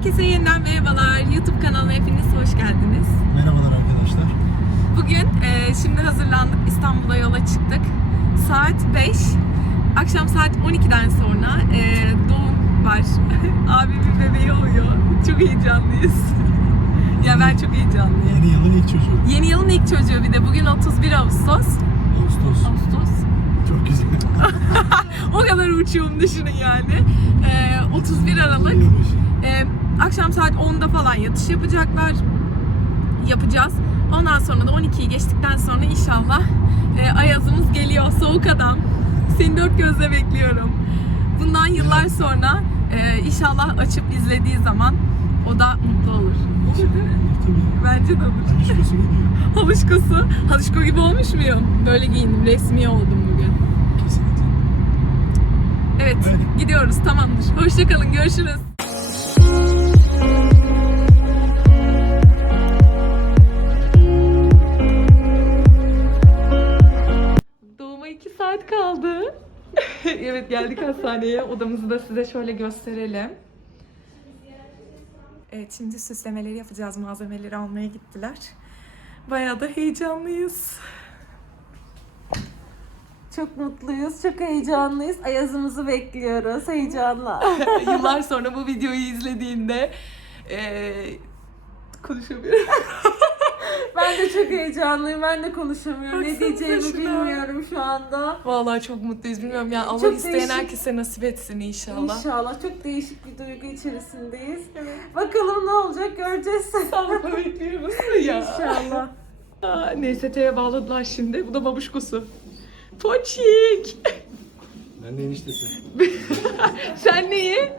Herkese yeniden merhabalar. YouTube kanalıma hepiniz hoş geldiniz. Merhabalar arkadaşlar. Bugün e, şimdi hazırlandık. İstanbul'a yola çıktık. Saat 5. Akşam saat 12'den sonra e, doğum var. Abimin bebeği oluyor. Çok heyecanlıyız. ya ben çok heyecanlıyım. Yeni yılın ilk çocuğu. Yeni yılın ilk çocuğu bir de. Bugün 31 Ağustos. Ağustos. Ağustos. Çok güzel. O kadar uçuyorum düşünün yani. E, 31 Aralık. Yılbaşı. Akşam saat 10'da falan yatış yapacaklar. Yapacağız. Ondan sonra da 12'yi geçtikten sonra inşallah e, Ayaz'ımız geliyor. Soğuk adam. Seni dört gözle bekliyorum. Bundan yıllar sonra e, inşallah açıp izlediği zaman o da mutlu olur. Olur değil mi? Tabii. Bence de olur. Halışkosu. Halışko gibi olmuş muyum? Böyle giyindim. Resmi oldum bugün. Kesinlikle. Evet. Öyle. Gidiyoruz. Tamamdır. Hoşçakalın. Görüşürüz. Saat kaldı. evet geldik hastaneye. Odamızı da size şöyle gösterelim. Evet şimdi süslemeleri yapacağız. Malzemeleri almaya gittiler. Bayağı da heyecanlıyız. Çok mutluyuz, çok heyecanlıyız. Ayazımızı bekliyoruz heyecanla. Yıllar sonra bu videoyu izlediğinde eee konuşamıyorum. ben de çok heyecanlıyım, ben de konuşamıyorum. Ne diyeceğimi şuna. bilmiyorum şu anda. Vallahi çok mutluyuz. Bilmiyorum ya Allah Çok isteyen değişik. herkese nasip etsin inşallah. İnşallah çok değişik bir duygu içerisindeyiz. Bakalım ne olacak göreceğiz. Sabırla bekliyoruz ya. İnşallah. Aa, NST'ye bağladılar şimdi. Bu da babuşkosu. Poçik. Ben de eniştesi. Sen neyi?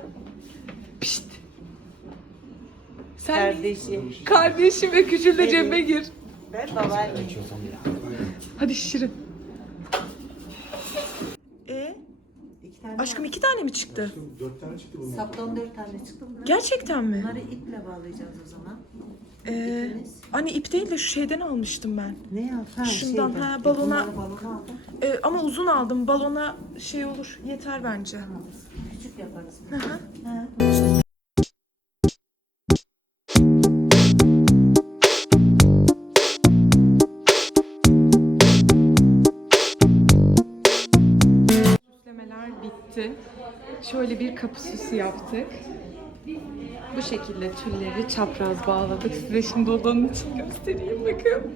Sen neyi? Kardeşi. Kardeşim ve küçül de cebime gir. Ben babaannem. Hadi şişirin. E İki tane aşkım iki tane mi çıktı? Dört tane çıktı bunlar. Saptan dört tane çıktı mı? Gerçekten mi? Bunları iple bağlayacağız o zaman. Ee, anne ip değil de şu şeyden almıştım ben. Ne yap? Ha, Şundan, şeyden. ha, balona- Bunları balona aldım. Ee, ama uzun aldım. Balona şey olur. Yeter bence. Küçük yaparız. Hı hı. Ha. Şöyle bir kapı süsü yaptık. Bu şekilde tülleri çapraz bağladık. Size şimdi odanın içini göstereyim bakın.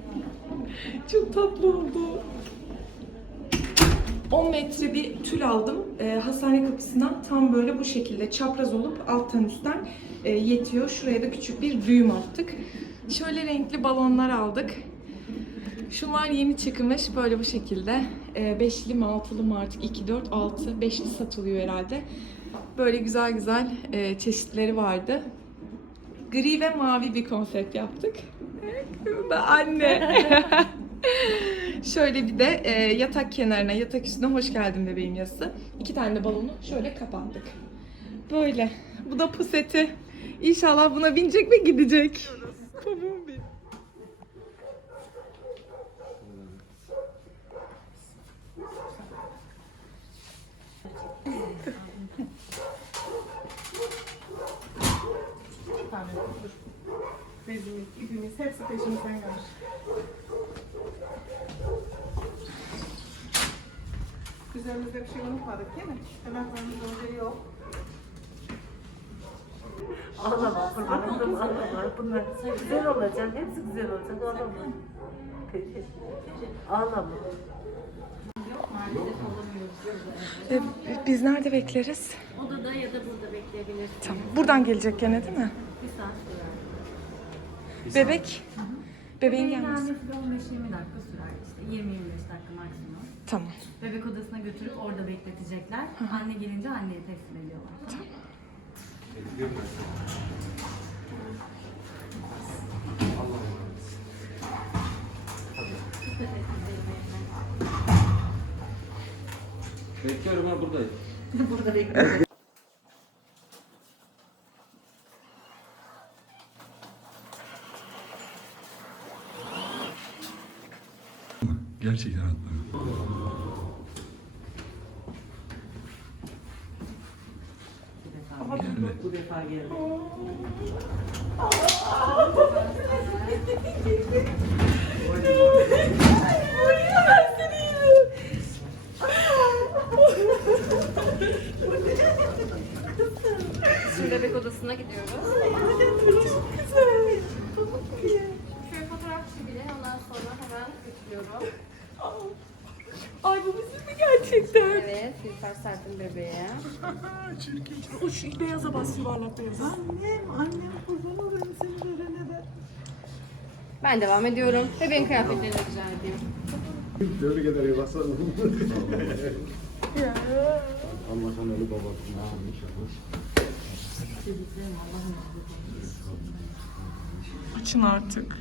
Çok tatlı oldu. 10 metre bir tül aldım. Ee, hastane kapısından tam böyle bu şekilde çapraz olup alttan üstten e, yetiyor. Şuraya da küçük bir düğüm attık. Şöyle renkli balonlar aldık. Şunlar yeni çıkmış böyle bu şekilde. Ee, beşli mi altılı mı artık 2, 4, 6, beşli satılıyor herhalde. Böyle güzel güzel e, çeşitleri vardı. Gri ve mavi bir konsept yaptık. Da anne. şöyle bir de e, yatak kenarına, yatak üstüne hoş geldin bebeğim yazısı. İki tane de balonu şöyle kapattık. Böyle. Bu da puseti. İnşallah buna binecek ve gidecek. Tamam benim. Bezimiz, ipimiz hepsi peşimizden gelir. Üzerimizde bir şey unutmadık değil mi? Tırnaklarımız önce yok. Ağlama kurbanım ağlama. Bunlar güzel olacak. Hepsi güzel olacak. Ağlama. Ağlama. E, biz nerede bekleriz? Odada ya da burada bekleyebilirsiniz. Tamam. Buradan gelecek gene değil mi? Bir saat sürer. Bebek. Bebeğin Bebeğin gelmesi. gelmesi de 15-20 dakika sürer işte. 20-25 dakika maksimum. Tamam. Bebek odasına götürüp orada bekletecekler. Anne gelince anneye teslim ediyorlar. Bekliyorum ha buradayım. Burada bekliyoruz. Gerçekten atlamıyorum. Gelme. Bu defa geldi. Ben devam ediyorum. Bebeğin kıyafetlerini rica edeyim. Tebrik ederim. Baksana. Allah sana ölü babasını almış. Açın artık.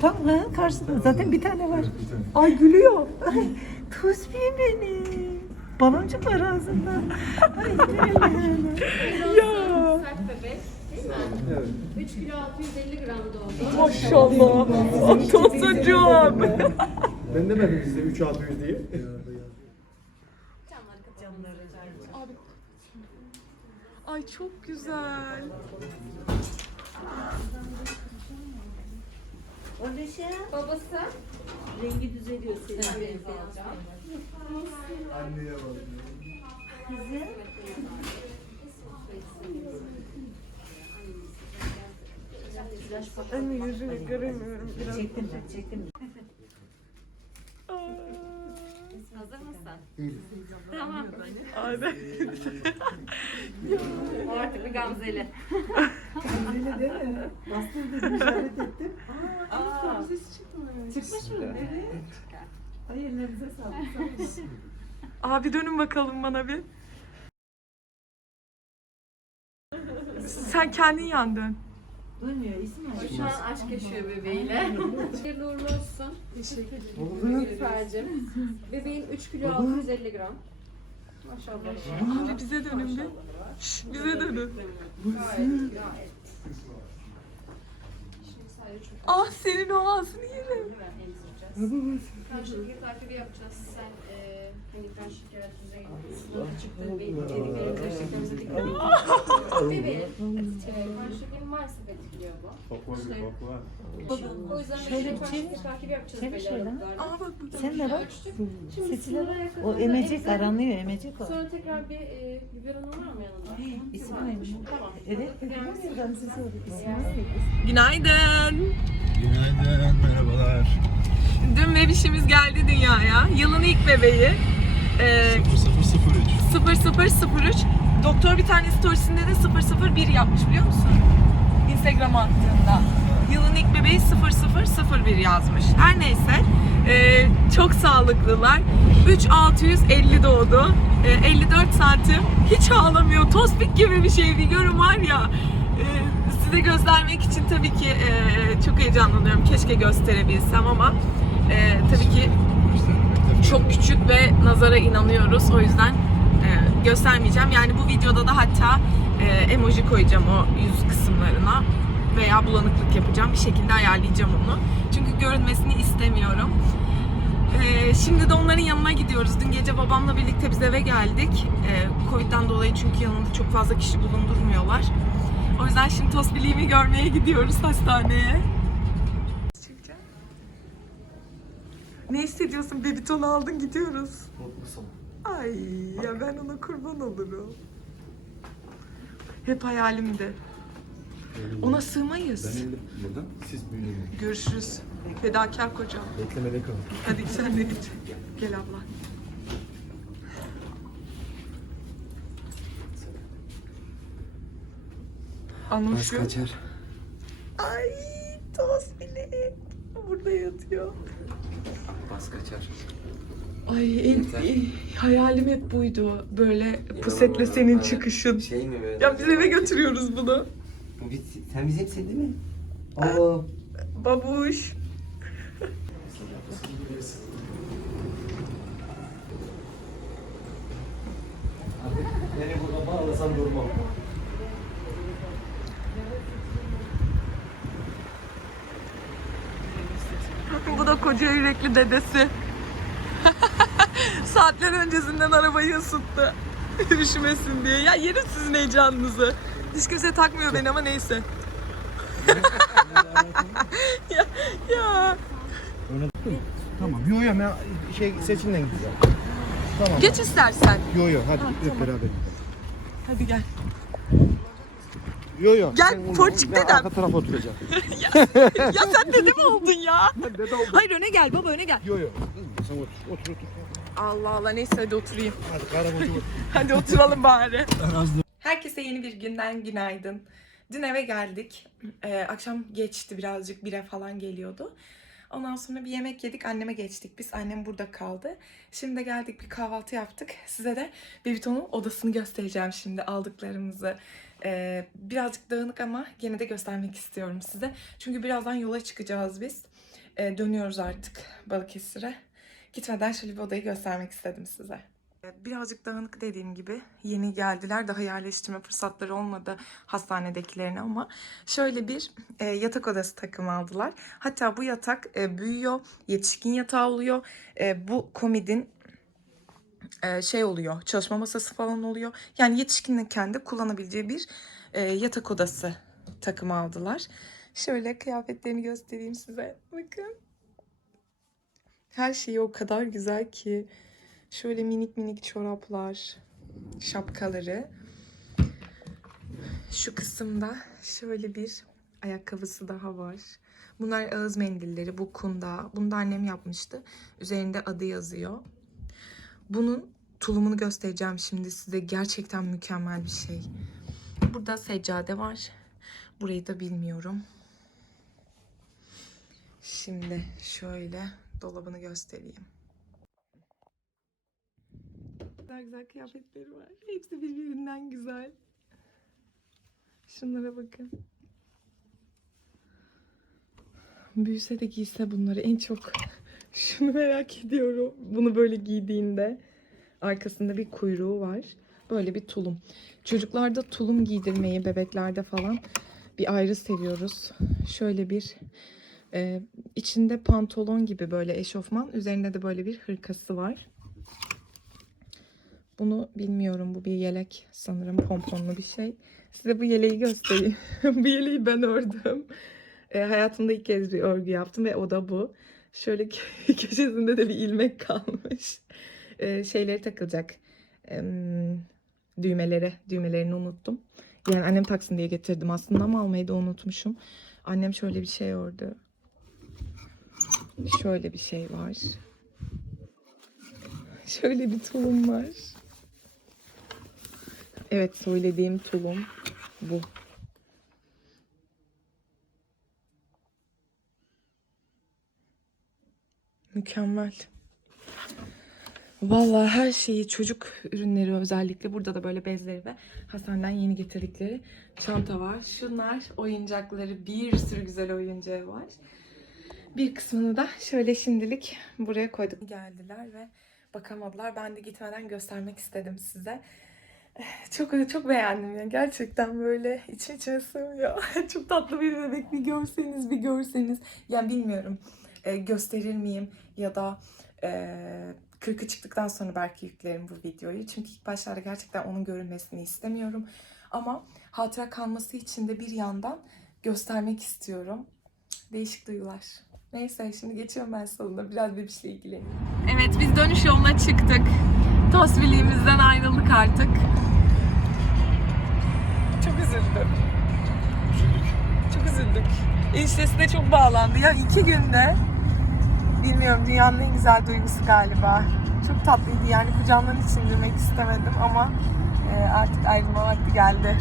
Tam ha karşısında zaten bir tane var. Ay gülüyor. Ay benim. Baloncuk var ağzında. Ya. Evet. 3 kilo 650 gram doğdu. maşallah. Tosucuğum. Ben demedim size 3 600 diye. Ay çok güzel. O ne şey? Babası. Rengi düzeliyor senin. Evet, alacağım. Anneye bak. Anne yüzünü göremiyorum biraz. Çektim, çektim. Hazır mısın? Tamam. Aynen. Artık bir gamzeli. Öyle değil mi? Bastır dedim işaret ettim. Aa, Ses çıkmıyor. çıkmış mı? Evet. Ay ellerinize sağlık. sağ olun. Abi dönün bakalım bana bir. Sen kendin yan dön. Duymuyor, isim var. Şu an aşk yaşıyor bebeğiyle. Hayırlı uğurlu olsun. Teşekkür ederim. Gülfer'cim. Bebeğin 3 kilo 650 gram. Maşallah. Abi bize dönün bir. Şş, bize dönün. Ah senin o ağzını yerim. Kan şekeri takibi yapacağız. Sen eee hani kan şeker düzeyi sınırı çıktı. Benim dediklerim karışıklarımıza dikkat edin. Kan şekerin varsa etkiliyor bu. Bak var bir bak var. O yüzden çevir. şekeri takibi yapacağız. Çevir şöyle. Aa bak burada. Sen de bak. Şimdi Sesine bak. O emecek aranıyor, emecek o. Sonra tekrar bir e, biberonun var mı yanında? İsim aynı. Tamam. Evet. Günaydın. Günaydın, merhabalar. Dün bebişimiz geldi dünyaya. Yılın ilk bebeği. Ee, 0003. 0003. Doktor bir tane storiesinde de 001 yapmış biliyor musun? Instagram attığında. Yılın ilk bebeği 0001 yazmış. Her neyse. ee, çok sağlıklılar. 3650 doğdu. Ee, 54 santim. Hiç ağlamıyor. Tospik gibi bir şey. Görün var ya. ee, size göstermek için tabii ki ee, çok heyecanlanıyorum. Keşke gösterebilsem ama ee, tabii ki çok küçük ve nazara inanıyoruz. O yüzden e, göstermeyeceğim. Yani bu videoda da hatta e, emoji koyacağım o yüz kısımlarına veya bulanıklık yapacağım. Bir şekilde ayarlayacağım onu. Çünkü görünmesini istemiyorum. E, şimdi de onların yanına gidiyoruz. Dün gece babamla birlikte biz eve geldik. E, Covid'den dolayı çünkü yanında çok fazla kişi bulundurmuyorlar. O yüzden şimdi Tosbiliğimi görmeye gidiyoruz hastaneye. Ne hissediyorsun? Bebitonu aldın gidiyoruz. Mutlusun. Ay ya ben ona kurban olurum. Hep hayalimdi. Ona sığmayız. Ben indim buradan, siz büyüdünüz. Görüşürüz. Fedakar kocam. Beklemede kalın. Hadi sen de git. Gel abla. Anlamış yok. kaçar. Ay toz bile. Burada yatıyor. Bas kaçar. Ay en, hayalim hep buydu. Böyle pusetle senin çıkışın. Şey mi böyle? Ya biz eve götürüyoruz bunu. Bu biz, sen bizi hep sevdin mi? Aa. Babuş. Beni burada bağlasan durmam. Bu da koca yürekli dedesi. Saatler öncesinden arabayı ısıttı. Üşümesin diye. Ya yerim sizin heyecanınızı. Hiç kimse takmıyor beni ama neyse. ya, ya. Tamam, yo ya ben şey seçimden gideceğim. Tamam. Geç istersen. Yo yo hadi Ha, hep beraber. Hadi gel. Yo yo. Gel, sen Porçik ben dedem. Arka tarafa oturacağım. ya sen dede mi oldun ya? Dede oldu. Hayır öne gel baba öne gel. Yo yo. Sen otur otur otur. Allah Allah neyse hadi oturayım. Hadi karakocu otur. Hadi oturalım bari. Herkese yeni bir günden günaydın. Dün eve geldik. Ee, akşam geçti birazcık bire falan geliyordu. Ondan sonra bir yemek yedik. Anneme geçtik biz. Annem burada kaldı. Şimdi de geldik bir kahvaltı yaptık. Size de Bebiton'un odasını göstereceğim şimdi aldıklarımızı. Ee, birazcık dağınık ama gene de göstermek istiyorum size. Çünkü birazdan yola çıkacağız biz. Ee, dönüyoruz artık Balıkesir'e. Gitmeden şöyle bir odayı göstermek istedim size. Birazcık dağınık dediğim gibi yeni geldiler. Daha yerleştirme fırsatları olmadı hastanedekilerine ama şöyle bir e, yatak odası takımı aldılar. Hatta bu yatak e, büyüyor, yetişkin yatağı oluyor. E, bu komodin e, şey oluyor, çalışma masası falan oluyor. Yani yetişkinin kendi kullanabileceği bir e, yatak odası takımı aldılar. Şöyle kıyafetlerini göstereyim size. Bakın. Her şeyi o kadar güzel ki. Şöyle minik minik çoraplar, şapkaları. Şu kısımda şöyle bir ayakkabısı daha var. Bunlar ağız mendilleri, bu kunda. Bunu da annem yapmıştı. Üzerinde adı yazıyor. Bunun tulumunu göstereceğim şimdi size. Gerçekten mükemmel bir şey. Burada seccade var. Burayı da bilmiyorum. Şimdi şöyle dolabını göstereyim. Güzel güzel kıyafetleri var. Hepsi birbirinden güzel. Şunlara bakın. Büyüse de giyse bunları en çok şunu merak ediyorum. Bunu böyle giydiğinde arkasında bir kuyruğu var. Böyle bir tulum. Çocuklarda tulum giydirmeyi bebeklerde falan bir ayrı seviyoruz. Şöyle bir e, içinde pantolon gibi böyle eşofman. Üzerinde de böyle bir hırkası var. Bunu bilmiyorum. Bu bir yelek sanırım pomponlu bir şey. Size bu yeleği göstereyim. bu yeleği ben ördüm. E, hayatımda ilk kez bir örgü yaptım ve o da bu. Şöyle kö- köşesinde de bir ilmek kalmış. E, şeyleri takılacak. E, düğmeleri. Düğmelerini unuttum. Yani annem taksın diye getirdim aslında ama almayı da unutmuşum. Annem şöyle bir şey ördü. Şöyle bir şey var. Şöyle bir tulum var. Evet söylediğim tulum bu. Mükemmel. Vallahi her şeyi çocuk ürünleri özellikle burada da böyle bezleri ve Hasan'dan yeni getirdikleri çanta var. Şunlar oyuncakları bir sürü güzel oyuncağı var. Bir kısmını da şöyle şimdilik buraya koyduk. Geldiler ve bakamadılar. Ben de gitmeden göstermek istedim size. Çok çok beğendim ya. Gerçekten böyle içim içime sığmıyor. çok tatlı bir bebek. Bir görseniz bir görseniz. Yani bilmiyorum e, gösterir miyim ya da e, kırkı çıktıktan sonra belki yüklerim bu videoyu. Çünkü ilk başlarda gerçekten onun görünmesini istemiyorum. Ama hatıra kalması için de bir yandan göstermek istiyorum. Değişik duygular. Neyse şimdi geçiyorum ben salona. Biraz bebişle ilgileneyim. Evet biz dönüş yoluna çıktık. Tosbiliğimizden ayrıldık artık. Çok üzüldüm. Çok üzüldük. Eniştesine çok bağlandı. Ya iki günde bilmiyorum dünyanın en güzel duygusu galiba. Çok tatlıydı yani kucağımdan hiç indirmek istemedim ama e, artık ayrılma vakti geldi.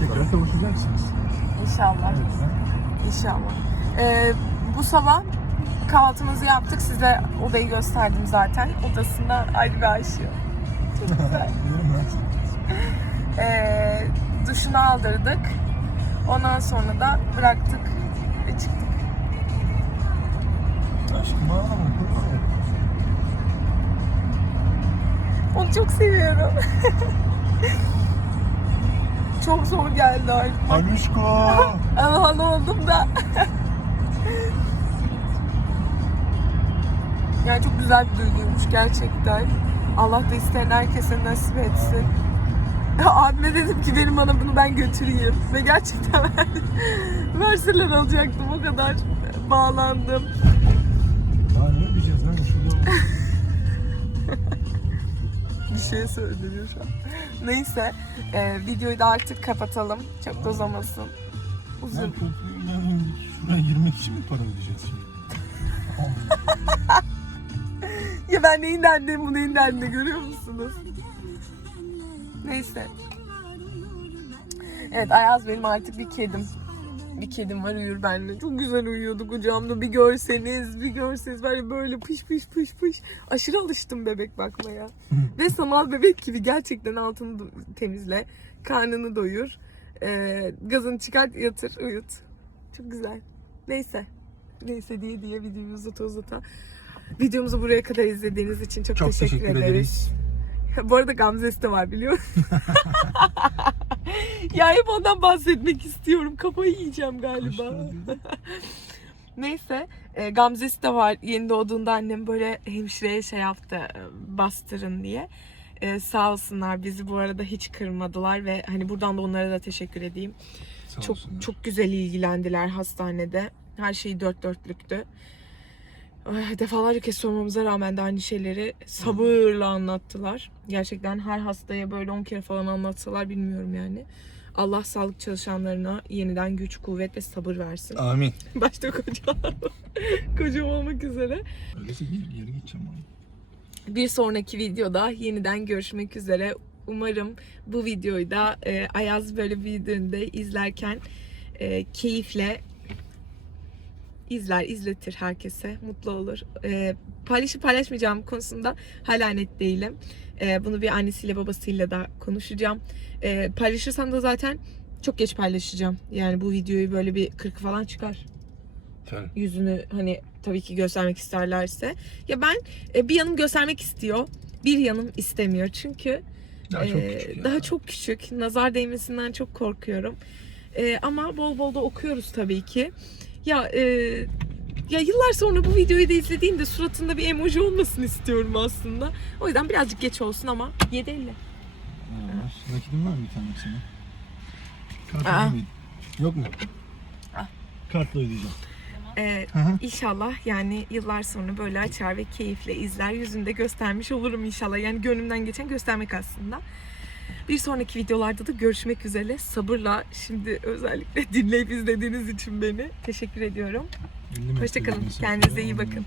Tekrar kavuşacaksınız. İnşallah. İnşallah. Ee, bu sabah kahvaltımızı yaptık. Size odayı gösterdim zaten. Odasında ayrı bir aşığım. Çok güzel. Ee, duşunu aldırdık. Ondan sonra da bıraktık ve çıktık. Onu çok seviyorum. çok zor geldi artık. Alüşko. Aman oldum da. yani çok güzel bir duyguymuş gerçekten. Allah da isteyen herkese nasip etsin. Abime dedim ki benim bana bunu ben götüreyim. Ve gerçekten verseler alacaktım o kadar bağlandım. Daha ne diyeceğiz lan şurada? şey söyleniyor şu an. Neyse e, videoyu da artık kapatalım. Çok da uzamasın. Uzun. köprüden şuraya girmek için mi para ödeyeceksin? Ya ben neyin derdindeyim bu neyin derdinde görüyor musunuz? Neyse. Evet Ayaz benim artık bir kedim. Bir kedim var uyur benimle. Çok güzel uyuyordu kucağımda. Bir görseniz, bir görseniz böyle böyle pış pış pış pış. Aşırı alıştım bebek bakmaya. Ve sanal bebek gibi gerçekten altını temizle. Karnını doyur. Ee, gazını çıkart yatır uyut. Çok güzel. Neyse. Neyse diye diye videoyu uzata uzata. Videomuzu buraya kadar izlediğiniz için çok, Çok teşekkür, teşekkür ederiz. ederiz. Bu arada Gamze'si de var biliyor musun? ya hep ondan bahsetmek istiyorum. Kafayı yiyeceğim galiba. Neyse e, Gamze'si de var. Yeni doğduğunda annem böyle hemşireye şey yaptı e, bastırın diye. E, sağ olsunlar bizi bu arada hiç kırmadılar ve hani buradan da onlara da teşekkür edeyim. Sağ Çok olsunlar. çok güzel ilgilendiler hastanede. Her şey dört dörtlüktü. Defalarca kez sormamıza rağmen de aynı şeyleri sabırla anlattılar. Gerçekten her hastaya böyle 10 kere falan anlatsalar bilmiyorum yani. Allah sağlık çalışanlarına yeniden güç, kuvvet ve sabır versin. Amin. Başta kocam, kocam olmak üzere. Öyleyse geri, geri gideceğim abi. Bir sonraki videoda yeniden görüşmek üzere. Umarım bu videoyu da e, Ayaz böyle büyüdüğünde izlerken e, keyifle izler, izletir herkese. Mutlu olur. E, paylaşıp paylaşmayacağım konusunda hala net değilim. E, bunu bir annesiyle babasıyla da konuşacağım. E, paylaşırsam da zaten çok geç paylaşacağım. Yani bu videoyu böyle bir 40 falan çıkar Tabii. yüzünü hani tabii ki göstermek isterlerse. Ya ben e, bir yanım göstermek istiyor, bir yanım istemiyor. Çünkü Daha çok e, küçük ya. daha çok küçük. Nazar değmesinden çok korkuyorum. E, ama bol bol da okuyoruz tabii ki. Ya e, ya yıllar sonra bu videoyu da izlediğimde suratında bir emoji olmasını istiyorum aslında. O yüzden birazcık geç olsun ama 7.50. Ha, var. Rakitin var mı bir tane senin? Aa. Kartla mı? Yok mu? Ah. Kartla ödeyeceğim. Ee, inşallah yani yıllar sonra böyle açar ve keyifle izler. Yüzünde göstermiş olurum inşallah. Yani gönlümden geçen göstermek aslında. Bir sonraki videolarda da görüşmek üzere. Sabırla şimdi özellikle dinleyip izlediğiniz için beni teşekkür ediyorum. Hoşçakalın. Kendinize iyi bakın.